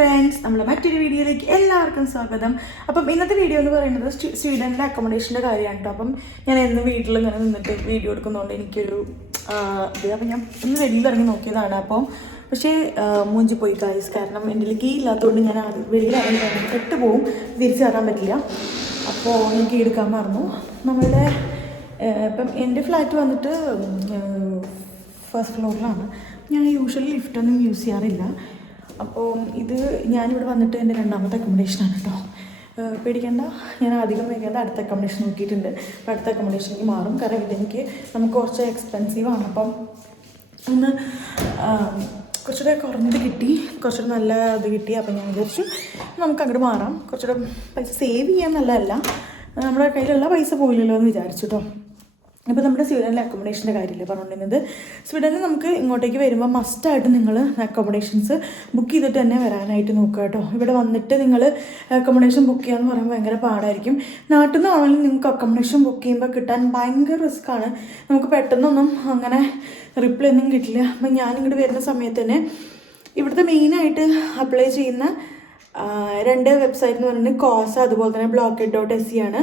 Friends, നമ്മളെ മറ്റൊരു വീഡിയോയിലേക്ക് എല്ലാവർക്കും സ്വാഗതം. അപ്പം ഇന്നത്തെ വീഡിയോ എന്ന് പറയുന്നത് സ്വീഡനിലെ അക്കോമഡേഷൻ്റെ കാര്യമാണ് കേട്ടോ. അപ്പം ഞാൻ എന്നും വീട്ടിൽ ഇങ്ങനെ നിന്നിട്ട് വീഡിയോ എടുക്കുന്നതുകൊണ്ട് എനിക്കൊരു അപ്പം ഞാൻ ഒന്ന് വെളിയിലിറങ്ങി നോക്കിയതാണ്. അപ്പം പക്ഷേ മൂഞ്ചി പോയി ഗൈസ്, കാരണം എൻ്റെ കീ ഇല്ലാത്തതുകൊണ്ട് ഞാൻ വെളിയിലിറങ്ങി പെട്ട് പോവും, തിരിച്ചു കയറാൻ പറ്റില്ല. അപ്പോൾ ഞാൻ കീ എടുക്കാൻ മറന്നു. നമ്മളുടെ ഇപ്പം എൻ്റെ ഫ്ലാറ്റ് വന്നിട്ട് ഫസ്റ്റ് ഫ്ലോറിലാണ്. ഞാൻ യൂഷ്വലി ലിഫ്റ്റൊന്നും യൂസ് ചെയ്യാറില്ല. അപ്പോൾ ഇത് ഞാനിവിടെ വന്നിട്ട് എൻ്റെ രണ്ടാമത്തെ അക്കോമഡേഷനാണ് കേട്ടോ. പേടിക്കേണ്ട, ഞാൻ അധികം വൈകാതെ അടുത്ത അക്കോമഡേഷൻ നോക്കിയിട്ടുണ്ട്. അപ്പോൾ അടുത്ത അക്കോമഡേഷനിലേക്ക് മാറും. കാരണം ഇതെനിക്ക് നമുക്ക് കുറച്ച് എക്സ്പെൻസീവാണ്. അപ്പം ഒന്ന് കുറച്ചുകൂടെ കുറഞ്ഞത് കിട്ടി, കുറച്ചുകൂടെ നല്ല ഇത് കിട്ടി. അപ്പം ഞാൻ വിചാരിച്ചു നമുക്ക് അങ്ങോട്ട് മാറാം. കുറച്ചുകൂടെ പൈസ സേവ് ചെയ്യാൻ നല്ലതല്ല, നമ്മുടെ കയ്യിലുള്ള പൈസ പോയില്ലല്ലോ എന്ന് വിചാരിച്ചു കേട്ടോ. ഇപ്പോൾ നമ്മുടെ സ്വീഡനിലെ അക്കോമഡേഷൻ്റെ കാര്യമില്ലേ പറഞ്ഞിരുന്നത്. സ്വീഡനിൽ നമുക്ക് ഇങ്ങോട്ടേക്ക് വരുമ്പോൾ മസ്റ്റായിട്ട് നിങ്ങൾ അക്കോമഡേഷൻസ് ബുക്ക് ചെയ്തിട്ട് തന്നെ വരാനായിട്ട് നോക്കുക കേട്ടോ. ഇവിടെ വന്നിട്ട് നിങ്ങൾ അക്കോമഡേഷൻ ബുക്ക് ചെയ്യാന്ന് പറയുമ്പോൾ ഭയങ്കര പാടായിരിക്കും. നാട്ടിൽ നിന്നാണെങ്കിലും നിങ്ങൾക്ക് അക്കോമഡേഷൻ ബുക്ക് ചെയ്യുമ്പോൾ കിട്ടാൻ ഭയങ്കര റിസ്ക്കാണ്. നമുക്ക് പെട്ടെന്നൊന്നും അങ്ങനെ റിപ്ലൈ ഒന്നും കിട്ടില്ല. അപ്പം ഞാനിങ്ങോട്ട് വരുന്ന സമയത്ത് തന്നെ ഇവിടുത്തെ മെയിനായിട്ട് അപ്ലൈ ചെയ്യുന്ന രണ്ട് വെബ്സൈറ്റ് എന്ന് പറയുന്നത് കോസ, അതുപോലെ തന്നെ blocket.se ആണ്.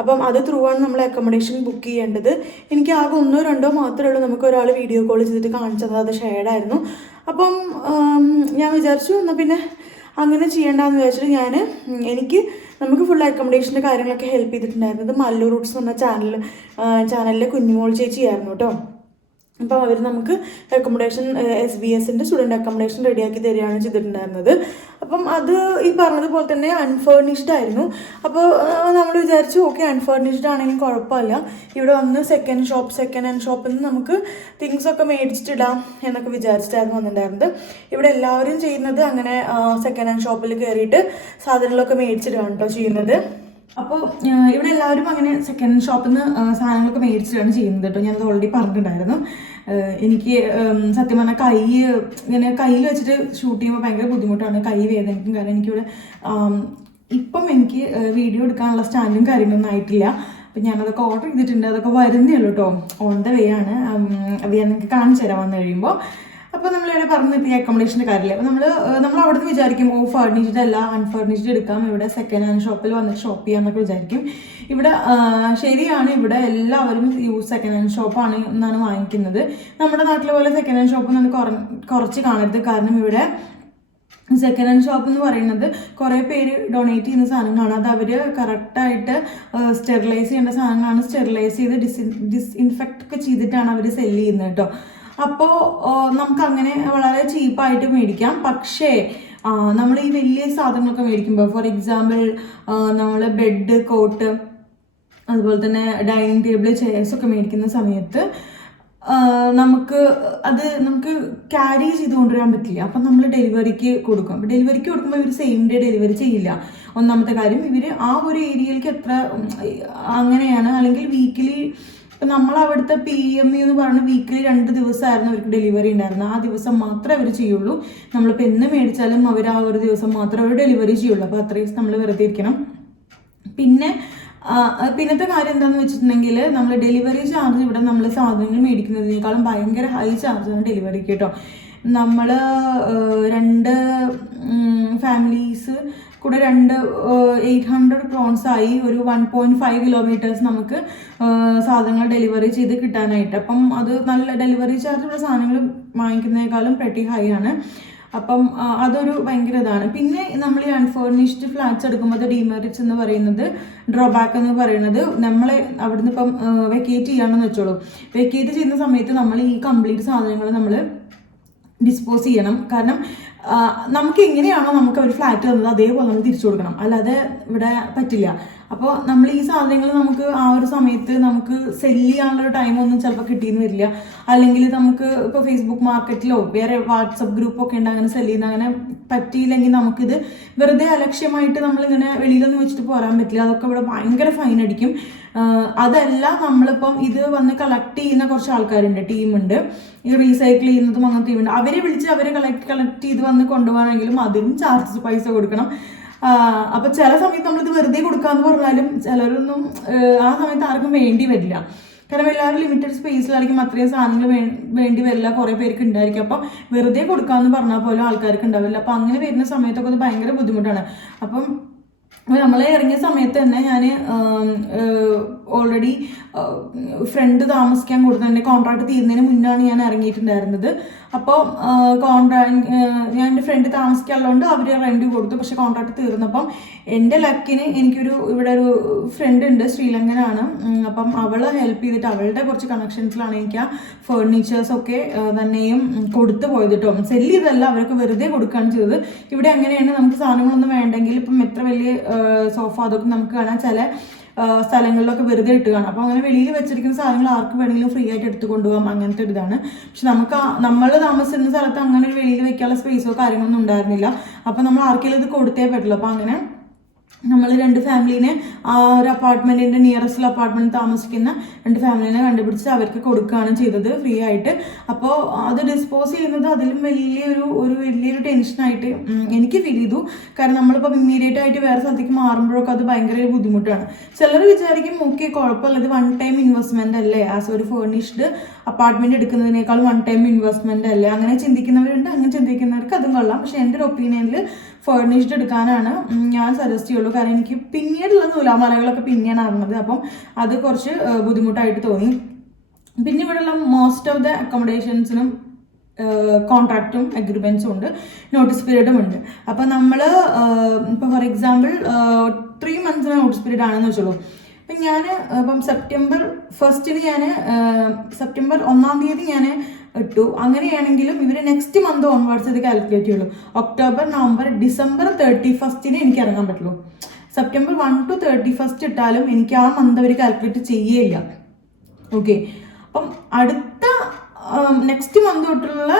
അപ്പം അത് ത്രൂ ആണ് നമ്മൾ അക്കോമഡേഷൻ ബുക്ക് ചെയ്യേണ്ടത്. എനിക്ക് ആകെ 1-2 മാത്രമേ ഉള്ളൂ നമുക്ക് ഒരാൾ വീഡിയോ കോൾ ചെയ്തിട്ട് കാണിച്ചത്, അത് ഷെയർഡായിരുന്നു. അപ്പം ഞാൻ വിചാരിച്ചു എന്നാൽ പിന്നെ അങ്ങനെ ചെയ്യേണ്ടതെന്ന് വിചാരിച്ചിട്ട് നമുക്ക് ഫുൾ അക്കോമഡേഷൻ്റെ കാര്യങ്ങളൊക്കെ ഹെൽപ്പ് ചെയ്തിട്ടുണ്ടായിരുന്നത് മല്ലു റൂട്ട്സ് എന്ന ചാനലിലെ കുഞ്ഞുമോൾ ചേച്ചിയായിരുന്നു കേട്ടോ. അപ്പോൾ അവർ നമുക്ക് അക്കോമഡേഷൻ SBS-ൻ്റെ സ്റ്റുഡൻറ്റ് അക്കോമഡേഷൻ റെഡിയാക്കി തരികയാണ് ചെയ്തിട്ടുണ്ടായിരുന്നത്. അപ്പം അത് ഈ പറഞ്ഞതുപോലെ തന്നെ അൺഫേർണിഷ്ഡ് ആയിരുന്നു. അപ്പോൾ നമ്മൾ വിചാരിച്ചു ഓക്കെ, അൺഫേർണിഷ്ഡ് ആണെങ്കിലും കുഴപ്പമില്ല, ഇവിടെ വന്ന് സെക്കൻഡ് ഹാൻഡ് ഷോപ്പിൽ നിന്ന് നമുക്ക് തിങ്സൊക്കെ മേടിച്ചിട്ടിടാം എന്നൊക്കെ വിചാരിച്ചിട്ടായിരുന്നു വന്നിട്ടുണ്ടായിരുന്നത്. ഇവിടെ എല്ലാവരും ചെയ്യുന്നത് അങ്ങനെ സെക്കൻഡ് ഹാൻഡ് ഷോപ്പിൽ കയറിയിട്ട് സാധനങ്ങളൊക്കെ മേടിച്ചിടുകയാണ് കേട്ടോ ചെയ്യുന്നത്. അപ്പോൾ ഇവിടെ എല്ലാവരും അങ്ങനെ സെക്കൻഡ് ഷോപ്പിൽ നിന്ന് സാധനങ്ങളൊക്കെ മേടിച്ചിട്ടാണ് ചെയ്യുന്നത് കേട്ടോ. ഞാനത് ഓൾറെഡി പറഞ്ഞിട്ടുണ്ടായിരുന്നു. എനിക്ക് സത്യം പറഞ്ഞാൽ കയ്യിൽ വെച്ചിട്ട് ഷൂട്ട് ചെയ്യുമ്പോൾ ഭയങ്കര ബുദ്ധിമുട്ടാണ്, കൈ വേദനിക്കും. കാരണം എനിക്കിവിടെ ഇപ്പം എനിക്ക് വീഡിയോ എടുക്കാനുള്ള സ്റ്റാൻഡും കാര്യങ്ങളൊന്നും ആയിട്ടില്ല. അപ്പം ഞാനതൊക്കെ ഓർഡർ ചെയ്തിട്ടുണ്ട്, അതൊക്കെ വരുന്നേ ഉള്ളൂ കേട്ടോ. ഓൺ ദ വേ ആണ്. അത് ഞാൻ നിങ്ങൾക്ക് കാണിച്ചു തരാൻ വന്നു കഴിയുമ്പോൾ. അപ്പോൾ നമ്മളിവിടെ പറഞ്ഞിട്ട് ഈ അക്കോമഡേഷൻ്റെ കാര്യമില്ല. അപ്പോൾ നമ്മൾ അവിടെ നിന്ന് വിചാരിക്കും ഫർണിഷ്ഡ് അല്ല, അൺഫർണിഷ്ഡ് എടുക്കാം, ഇവിടെ സെക്കൻഡ് ഹാൻഡ് ഷോപ്പിൽ വന്നിട്ട് ഷോപ്പ് ചെയ്യാമെന്നൊക്കെ വിചാരിക്കും. ഇവിടെ ശരിയാണ്, ഇവിടെ എല്ലാവരും സെക്കൻഡ് ഹാൻഡ് ഷോപ്പാണ് എന്നാണ് വാങ്ങിക്കുന്നത്. നമ്മുടെ നാട്ടിലെ പോലെ സെക്കൻഡ് ഹാൻഡ് ഷോപ്പ് നമ്മൾ കുറച്ച് കാണരുത്. കാരണം ഇവിടെ സെക്കൻഡ് ഹാൻഡ് ഷോപ്പ് എന്ന് പറയുന്നത് കുറേ പേര് ഡൊണേറ്റ് ചെയ്യുന്ന സാധനങ്ങളാണ്. അത് അവർ കറക്റ്റായിട്ട് സ്റ്റെറിലൈസ് ചെയ്യേണ്ട സാധനങ്ങളാണ്. സ്റ്റെറിലൈസ് ചെയ്ത് ഡിസ്ഇൻഫെക്റ്റ് ഒക്കെ ചെയ്തിട്ടാണ് അവർ സെല്ല് ചെയ്യുന്നത് കേട്ടോ. അപ്പോൾ നമുക്കങ്ങനെ വളരെ ചീപ്പായിട്ട് മേടിക്കാം. പക്ഷേ നമ്മൾ ഈ വലിയ സാധനങ്ങളൊക്കെ മേടിക്കുമ്പോൾ, ഫോർ എക്സാമ്പിൾ നമ്മൾ ബെഡ്, കോട്ട്, അതുപോലെ തന്നെ ഡൈനിങ് ടേബിൾ, ചെയർസൊക്കെ മേടിക്കുന്ന സമയത്ത് നമുക്ക് ക്യാരി ചെയ്ത് കൊണ്ടുവരാൻ പറ്റില്ല. അപ്പം നമ്മൾ ഡെലിവറിക്ക് കൊടുക്കും. അപ്പോൾ ഡെലിവറിക്ക് കൊടുക്കുമ്പോൾ ഇവർ സെയിം ഡേ ഡെലിവറി ചെയ്യില്ല. ഒന്നാമത്തെ കാര്യം, ഇവർ ആ ഒരു ഏരിയയിലേക്ക് എത്ര അങ്ങനെയാണ്. അല്ലെങ്കിൽ വീക്കിലി, ഇപ്പം നമ്മളവിടുത്തെ PMU എന്ന് പറയുന്നത് വീക്കിലി 2 ദിവസമായിരുന്നു അവർക്ക് ഡെലിവറി ഉണ്ടായിരുന്നത്. ആ ദിവസം മാത്രമേ അവർ ചെയ്യുള്ളൂ. നമ്മളിപ്പോൾ എന്ന് മേടിച്ചാലും അവർ ആ ഒരു ദിവസം മാത്രമേ അവർ ഡെലിവറി ചെയ്യുള്ളൂ. അപ്പോൾ അത്രയും നമ്മൾ വെറുതെ ഇരിക്കണം. പിന്നത്തെ കാര്യം എന്താണെന്ന് വെച്ചിട്ടുണ്ടെങ്കിൽ, നമ്മൾ ഡെലിവറി ചാർജ് ഇവിടെ നമ്മൾ സാധനങ്ങൾ മേടിക്കുന്നതിനേക്കാളും ഭയങ്കര ഹൈ ചാർജാണ് ഡെലിവറിക്ക് കേട്ടോ. നമ്മൾ 2 ഫാമിലീസ് കൂടെ 800 ക്രോൺസ് ആയി, ഒരു 1.5 കിലോമീറ്റേഴ്സ് നമുക്ക് സാധനങ്ങൾ ഡെലിവറി ചെയ്ത് കിട്ടാനായിട്ട്. അപ്പം അത് നല്ല ഡെലിവറി ചാർജുള്ള സാധനങ്ങൾ വാങ്ങിക്കുന്നതിനേക്കാളും pretty ഹൈ ആണ്. അപ്പം അതൊരു ഭയങ്കര ഇതാണ്. പിന്നെ നമ്മൾ ഈ അൺഫർണിഷ്ഡ് ഫ്ലാറ്റ്സ് എടുക്കുമ്പോൾ ഡിമെറിറ്റ്സ് എന്ന് പറയുന്നത്, ഡ്രോബാക്ക് എന്ന് പറയുന്നത്, നമ്മളെ അവിടുന്ന് ഇപ്പം വെക്കേറ്റ് ചെയ്യാണെന്ന് വെച്ചോളൂ. വെക്കേറ്റ് ചെയ്യുന്ന സമയത്ത് നമ്മൾ ഈ കംപ്ലീറ്റ് സാധനങ്ങൾ നമ്മൾ ഡിസ്പോസ് ചെയ്യണം. കാരണം നമുക്ക് എങ്ങനെയാണോ നമുക്ക് ഒരു ഫ്ലാറ്റ് തന്നത് അതേപോലെ നമ്മൾ തിരിച്ചു കൊടുക്കണം, അല്ലാതെ ഇവിടെ പറ്റില്ല. അപ്പോൾ നമ്മൾ ഈ സാധനങ്ങൾ നമുക്ക് ആ ഒരു സമയത്ത് നമുക്ക് സെല്ല് ചെയ്യാനുള്ളൊരു ടൈമൊന്നും ചിലപ്പോൾ കിട്ടിയെന്ന് വരില്ല. അല്ലെങ്കിൽ നമുക്ക് ഇപ്പോൾ ഫേസ്ബുക്ക് മാർക്കറ്റിലോ വേറെ വാട്സപ്പ് ഗ്രൂപ്പൊക്കെ ഉണ്ട്, അങ്ങനെ സെല്ല് ചെയ്യുന്ന അങ്ങനെ പറ്റിയില്ലെങ്കിൽ നമുക്കിത് വെറുതെ അലക്ഷ്യമായിട്ട് നമ്മളിങ്ങനെ വെളിയിലൊന്നും വെച്ചിട്ട് പോരാൻ പറ്റില്ല. അതൊക്കെ ഇവിടെ ഭയങ്കര ഫൈൻ അടിക്കും. അതല്ല, നമ്മളിപ്പം ഇത് വന്ന് കളക്ട് ചെയ്യുന്ന കുറച്ച് ആൾക്കാരുണ്ട്, ടീമുണ്ട്, ഈ റീസൈക്കിൾ ചെയ്യുന്നതും അങ്ങനത്തെ ടീമുണ്ട്. അവരെ വിളിച്ച് അവരെ കളക്ട് ചെയ്ത് വന്ന് കൊണ്ടുപോകാനെങ്കിലും അതിനും ചാർജസ് പൈസ കൊടുക്കണം. അപ്പോൾ ചില സമയത്ത് നമ്മളിത് വെറുതെ കൊടുക്കാമെന്ന് പറഞ്ഞാലും ചിലരൊന്നും ആ സമയത്ത് ആർക്കും വേണ്ടി വരില്ല. കാരണം എല്ലാവരും ലിമിറ്റഡ് സ്പേസിലായിരിക്കും, അത്രയും സാധനങ്ങൾ വേണ്ടി വരില്ല, കുറേ പേർക്ക് ഉണ്ടായിരിക്കും. അപ്പം വെറുതെ കൊടുക്കാമെന്ന് പറഞ്ഞാൽ പോലും ആൾക്കാർക്ക് ഉണ്ടാവില്ല. അപ്പം അങ്ങനെ വരുന്ന സമയത്തൊക്കെ അത് ഭയങ്കര ബുദ്ധിമുട്ടാണ്. അപ്പം നമ്മൾ ഇറങ്ങിയ സമയത്ത് തന്നെ ഞാൻ ഓൾറെഡി ഫ്രണ്ട് താമസിക്കാൻ കൊടുത്തതിൻ്റെ കോൺട്രാക്ട് തീരുന്നതിന് മുന്നാണ് ഞാൻ ഇറങ്ങിയിട്ടുണ്ടായിരുന്നത്. അപ്പോൾ ഞാൻ എൻ്റെ ഫ്രണ്ട് താമസിക്കാനുള്ളതുകൊണ്ട് അവർ റെൻറ്റ് കൊടുത്തു. പക്ഷേ കോൺട്രാക്ട് തീർന്നപ്പം എൻ്റെ ലക്കിന് ഇവിടെ ഒരു ഫ്രണ്ട് ഉണ്ട്, ശ്രീലങ്കനാണ്. അപ്പം അവൾ ഹെൽപ്പ് ചെയ്തിട്ട് അവളുടെ കുറച്ച് കണക്ഷൻസിലാണ് എനിക്ക് ആ ഫേർണിച്ചേഴ്സൊക്കെ തന്നെയും കൊടുത്തു പോയത് കേട്ടോ. സെല്ല് ചെയ്തല്ല, അവർക്ക് വെറുതെ കൊടുക്കുകയാണ് ചെയ്തത്. ഇവിടെ അങ്ങനെയാണ്, നമുക്ക് സാധനങ്ങളൊന്നും വേണ്ടെങ്കിൽ ഇപ്പം എത്ര വലിയ സോഫ അതൊക്കെ നമുക്ക് കാണാൻ ചില സ്ഥലങ്ങളിലൊക്കെ വെറുതെ ഇട്ട് കാണാം. അപ്പോൾ അങ്ങനെ വെളിയിൽ വെച്ചിരിക്കുന്ന സാധനങ്ങൾ ആർക്ക് വേണമെങ്കിലും ഫ്രീ ആയിട്ട് എടുത്ത് കൊണ്ടുപോകാം, അങ്ങനത്തെ ഒരു ഇതാണ്. പക്ഷെ നമുക്ക് നമ്മൾ താമസിക്കുന്ന സ്ഥലത്ത് അങ്ങനെ ഒരു വെളിയിൽ വെക്കാനുള്ള സ്പേസോ കാര്യങ്ങളൊന്നും ഉണ്ടായിരുന്നില്ല. അപ്പോൾ നമ്മൾ ആർക്കെങ്കിലും ഇത് കൊടുത്തേ പറ്റുള്ളൂ. അപ്പോൾ അങ്ങനെ നമ്മൾ 2 ഫാമിലീനെ ആ ഒരു അപ്പാർട്ട്മെൻറ്റിൻ്റെ നിയറസ്റ്റ് അപ്പാർട്ട്മെൻറ്റ് താമസിക്കുന്ന 2 ഫാമിലീനെ കണ്ടുപിടിച്ച് അവർക്ക് കൊടുക്കുകയാണ് ചെയ്തത് ഫ്രീ ആയിട്ട്. അപ്പോൾ അത് ഡിസ്പോസ് ചെയ്യുന്നത് അതിലും വലിയൊരു ടെൻഷനായിട്ട് എനിക്ക് ഫീൽ ചെയ്തു. കാരണം നമ്മളിപ്പോൾ ഇമ്മീഡിയറ്റ് ആയിട്ട് വേറെ സ്ഥലത്തേക്ക് മാറുമ്പോഴൊക്കെ അത് ഭയങ്കര ബുദ്ധിമുട്ടാണ്. ചിലർ വിചാരിക്കും ഓക്കെ കുഴപ്പമില്ല, ഇത് 1 ടൈം ഇൻവെസ്റ്റ്മെൻ്റ് അല്ലേ, ആസ് ഒരു ഫേർണിഷ്ഡ് അപ്പാർട്ട്മെൻറ്റ് എടുക്കുന്നതിനേക്കാൾ 1 ടൈം ഇൻവെസ്റ്റ്മെൻ്റ് അല്ലേ, അങ്ങനെ ചിന്തിക്കുന്നവരുണ്ട്. അങ്ങനെ ചിന്തിക്കുന്നവർക്ക് അതും കൊള്ളാം. പക്ഷേ എൻ്റെ ഒരു ഒപ്പീനിയനിൽ ഫേർണിഷ്ഡ് എടുക്കാനാണ് ഞാൻ സജസ്റ്റ് ചെയ്യുള്ളൂ. കാരണം എനിക്ക് പിന്നീടുള്ള നൂലാമാലകളൊക്കെ പിന്നെയാണ് അറിഞ്ഞത്. അപ്പം അത് കുറച്ച് ബുദ്ധിമുട്ടായിട്ട് തോന്നി. പിന്നെ ഇവിടെയുള്ള മോസ്റ്റ് ഓഫ് ദ അക്കോമഡേഷൻസിനും കോൺട്രാക്റ്റും അഗ്രിമെൻറ്റ്സും ഉണ്ട്, നോട്ടീസ് പീരീഡും ഉണ്ട്. അപ്പം നമ്മൾ ഇപ്പോൾ for example 3 months notice period ആണെന്ന് വെച്ചോളൂ. അപ്പം ഞാൻ ഇപ്പം സെപ്റ്റംബർ 1 ഞാൻ സെപ്റ്റംബർ 1 ഞാൻ ഇട്ടു. അങ്ങനെയാണെങ്കിലും ഇവർ നെക്സ്റ്റ് മന്ത് ഓൺവേർഡ്സ് ഇത് കാൽക്കുലേറ്റ് ചെയ്യുള്ളൂ. ഒക്ടോബർ, നവംബർ, ഡിസംബർ 31 എനിക്ക് ഇറങ്ങാൻ പറ്റുള്ളൂ. സെപ്റ്റംബർ 1 to 31 ഇട്ടാലും എനിക്ക് ആ മന്ത് അവർ കാൽക്കുലേറ്റ് ചെയ്യേയില്ല. ഓക്കെ, അപ്പം അടുത്ത നെക്സ്റ്റ് മന്ത് തൊട്ടുള്ള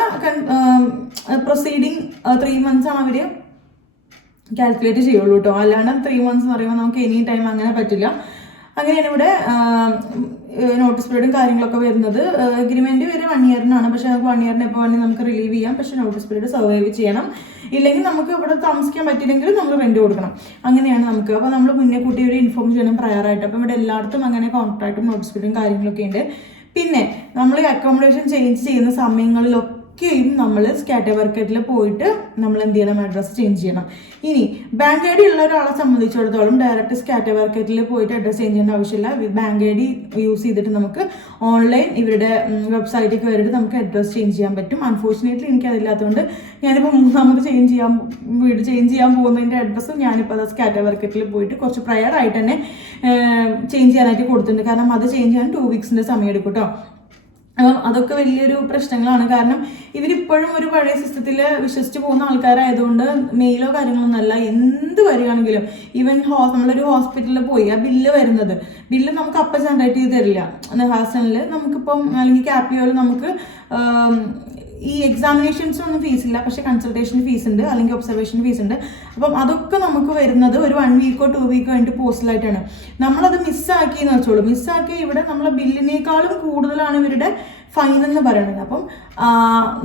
പ്രൊസീഡിങ് 3 months ആണ് അവർ കാൽക്കുലേറ്റ് ചെയ്യുള്ളൂ കേട്ടോ. അല്ലാണ്ട് 3 months എന്ന് പറയുമ്പോൾ നമുക്ക് എനി ടൈം അങ്ങനെ പറ്റില്ല. അങ്ങനെയാണ് ഇവിടെ നോട്ടീസ് പീരീഡും കാര്യങ്ങളൊക്കെ വരുന്നത്. എഗ്രിമെൻറ്റ് വരെ 1 yearനാണ്. പക്ഷേ നമുക്ക് 1 yearന് എപ്പോൾ വേണമെങ്കിൽ നമുക്ക് റിലീവ് ചെയ്യാം. പക്ഷേ നോട്ടീസ് പീരീഡ് സർവൈവ് ചെയ്യണം. ഇല്ലെങ്കിൽ നമുക്ക് ഇവിടെ താമസിക്കാൻ പറ്റിയില്ലെങ്കിലും നമ്മൾ റെൻറ്റ് കൊടുക്കണം. അങ്ങനെയാണ് നമുക്ക്. അപ്പോൾ നമ്മൾ മുന്നേ കൂട്ടി ഒരു ഇൻഫോം ചെയ്യണം പ്രയറായിട്ട്. അപ്പം ഇവിടെ എല്ലായിടത്തും അങ്ങനെ കോൺട്രാക്റ്റും നോട്ടീസ് പീരീഡും കാര്യങ്ങളൊക്കെ ഉണ്ട്. പിന്നെ നമ്മൾ ഈ അക്കോമഡേഷൻ ചേഞ്ച് ചെയ്യുന്ന സമയങ്ങളിലൊക്കെ നമ്മൾ സ്കാറ്റർ മാർക്കറ്റിൽ പോയിട്ട് നമ്മൾ എന്ത് ചെയ്യണം, അഡ്രസ്സ് ചേഞ്ച് ചെയ്യണം. ഇനി ബാങ്ക് ഐ ഡി ഉള്ള ഒരാളെ സംബന്ധിച്ചിടത്തോളം ഡയറക്റ്റ് സ്കാറ്റർ മാർക്കറ്റിൽ പോയിട്ട് അഡ്രസ്സ് ചേഞ്ച് ചെയ്യേണ്ട ആവശ്യമില്ല. ബാങ്ക് ഐ ഡി യൂസ് ചെയ്തിട്ട് നമുക്ക് ഓൺലൈൻ ഇവരുടെ വെബ്സൈറ്റിൽ കയറിയിട്ട് നമുക്ക് അഡ്രസ്സ് ചേഞ്ച് ചെയ്യാൻ പറ്റും. അൺഫോർച്ചുനേറ്റ്ലി എനിക്കതില്ലാത്തതുകൊണ്ട് ഞാനിപ്പോൾ 3ാമത് വീട് ചേഞ്ച് ചെയ്യാൻ പോകുന്നതിൻ്റെ അഡ്രസ്സും ഞാനിപ്പോൾ അത് സ്കാറ്റർ മാർക്കറ്റിൽ പോയിട്ട് കുറച്ച് പ്രയർ ആയിട്ട് തന്നെ ചേഞ്ച് ചെയ്യാനായിട്ട് കൊടുത്തിട്ടുണ്ട്. കാരണം അത് ചേഞ്ച് ചെയ്യാൻ 2 weeks സമയം എടുക്കും കേട്ടോ. അപ്പം അതൊക്കെ വലിയൊരു പ്രശ്നങ്ങളാണ്. കാരണം ഇവരിപ്പോഴും ഒരു പഴയ സിസ്റ്റത്തിൽ വിശ്വസിച്ച് പോകുന്ന ആൾക്കാരായതുകൊണ്ട് മെയിലോ കാര്യങ്ങളൊന്നുമല്ല, എന്ത് വരികയാണെങ്കിലും ഈവൻ നമ്മളൊരു ഹോസ്പിറ്റലിൽ പോയി ആ ബില്ല് നമുക്ക് അപ്പം ജനറേറ്റ് ചെയ്ത് തരില്ല. ഹാസനിൽ നമുക്കിപ്പം അല്ലെങ്കിൽ ക്യാപ്പിയോയിൽ നമുക്ക് ഈ എക്സാമിനേഷൻസിനൊന്നും ഫീസില്ല, പക്ഷേ കൺസൾട്ടേഷൻ ഫീസ് ഉണ്ട്, അല്ലെങ്കിൽ ഒബ്സർവേഷൻ ഫീസ് ഉണ്ട്. അപ്പം അതൊക്കെ നമുക്ക് വരുന്നത് ഒരു 1 week or 2 week കഴിഞ്ഞിട്ട് പോസ്റ്റലായിട്ടാണ്. നമ്മളത് മിസ്സാക്കിയെന്ന് വെച്ചോളൂ. മിസ്സാക്കി ഇവിടെ നമ്മളെ ബില്ലിനേക്കാളും കൂടുതലാണ് ഇവരുടെ ഫൈൻ എന്ന് പറയുന്നത്. അപ്പം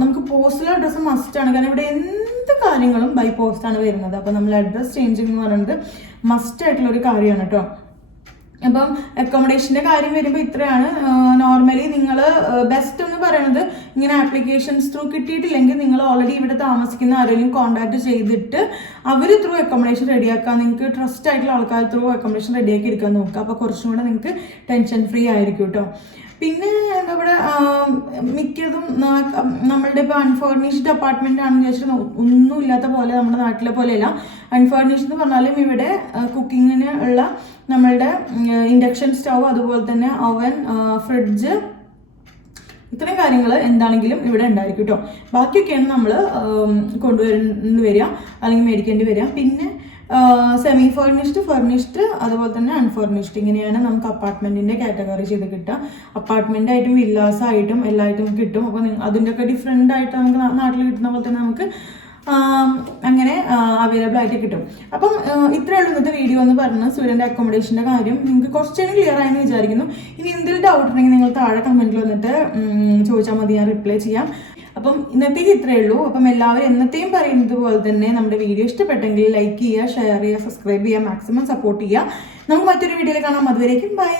നമുക്ക് പോസ്റ്റൽ അഡ്രസ്സ് മസ്റ്റാണ്. കാരണം ഇവിടെ എന്ത് കാര്യങ്ങളും ബൈ പോസ്റ്റാണ് വരുന്നത്. അപ്പം നമ്മൾ അഡ്രസ്സ് ചേഞ്ചിങ് എന്ന് പറയുന്നത് മസ്റ്റായിട്ടുള്ളൊരു കാര്യമാണ് കേട്ടോ. അപ്പം അക്കോമഡേഷൻ്റെ കാര്യം വരുമ്പോൾ ഇത്രയാണ്. നോർമലി നിങ്ങൾ ബെസ്റ്റ് എന്ന് പറയുന്നത് ഇങ്ങനെ ആപ്ലിക്കേഷൻസ് ത്രൂ കിട്ടിയിട്ടില്ലെങ്കിൽ നിങ്ങൾ ഓൾറെഡി ഇവിടെ താമസിക്കുന്ന ആരെങ്കിലും കോൺടാക്ട് ചെയ്തിട്ട് അവർ ത്രൂ അക്കോമഡേഷൻ റെഡിയാക്കാൻ, നിങ്ങൾക്ക് ട്രസ്റ്റ് ആയിട്ടുള്ള ആൾക്കാർ ത്രൂ അക്കോമഡേഷൻ റെഡിയാക്കി എടുക്കാൻ നോക്കുക. അപ്പോൾ കുറച്ചും കൂടെ നിങ്ങൾക്ക് ടെൻഷൻ ഫ്രീ ആയിരിക്കും കേട്ടോ. പിന്നെ എന്താ ഇവിടെ മിക്കതും നമ്മളുടെ ഇപ്പോൾ അൺഫർണിഷ്ഡ് അപ്പാർട്ട്മെൻ്റ് ആണെന്ന് വെച്ചാൽ ഒന്നും ഇല്ലാത്ത പോലെ നമ്മുടെ നാട്ടിലെ പോലെയല്ല. അൺഫർണിഷ്ഡ് എന്ന് പറഞ്ഞാലും ഇവിടെ കുക്കിങ്ങിന് ഉള്ള നമ്മളുടെ ഇൻഡക്ഷൻ സ്റ്റൗ, അതുപോലെ തന്നെ ഓവൻ, ഫ്രിഡ്ജ്, ഇത്രയും കാര്യങ്ങൾ എന്താണെങ്കിലും ഇവിടെ ഉണ്ടായിരിക്കും കേട്ടോ. ബാക്കിയൊക്കെയാണ് നമ്മൾ കൊണ്ടുവരേണ്ടി വരിക അല്ലെങ്കിൽ മേടിക്കേണ്ടി വരിക. പിന്നെ സെമി ഫർണിഷ്ഡ്, ഫർണിഷ്ഡ്, അതുപോലെ തന്നെ അൺഫർണിഷ്ഡ്, ഇങ്ങനെയാണ് നമുക്ക് അപ്പാർട്ട്മെൻറ്റിൻ്റെ കാറ്റഗറി ചെയ്ത് കിട്ടുക. അപ്പാർട്ട്മെൻ്റ് ആയിട്ടും വില്ലാസ് ആയിട്ടും എല്ലായിട്ടും കിട്ടും. അപ്പോൾ അതിൻ്റെയൊക്കെ ഡിഫറെൻ്റ് ആയിട്ട് നമുക്ക് നാട്ടിൽ കിട്ടുന്ന പോലെ തന്നെ നമുക്ക് അങ്ങനെ അവൈലബിൾ ആയിട്ട് കിട്ടും. അപ്പം ഇത്രയേ ഉള്ളൂ ഇന്നത്തെ വീഡിയോ എന്ന് പറഞ്ഞാൽ സ്റ്റുഡൻറ്റ് അക്കോമഡേഷൻ്റെ കാര്യം. നിങ്ങൾക്ക് കുറച്ചേലും ക്ലിയർ ആയെന്ന് വിചാരിക്കുന്നു. ഇനി എന്തെങ്കിലും ഡൗട്ട് ഉണ്ടെങ്കിൽ നിങ്ങൾ താഴെ കമൻറ്റിൽ വന്നിട്ട് ചോദിച്ചാൽ മതി, ഞാൻ റിപ്ലൈ ചെയ്യാം. അപ്പം ഇന്നത്തേക്ക് ഇത്രയേ ഉള്ളൂ. അപ്പം എല്ലാവരും എന്നത്തെയും പറയുന്നത് പോലെ തന്നെ നമ്മുടെ വീഡിയോ ഇഷ്ടപ്പെട്ടെങ്കിൽ ലൈക്ക് ചെയ്യുക, ഷെയർ ചെയ്യുക, സബ്സ്ക്രൈബ് ചെയ്യുക, മാക്സിമം സപ്പോർട്ട് ചെയ്യുക. നമുക്ക് മറ്റൊരു വീഡിയോയിൽ കാണാം. അതുവരേക്കും ബൈ.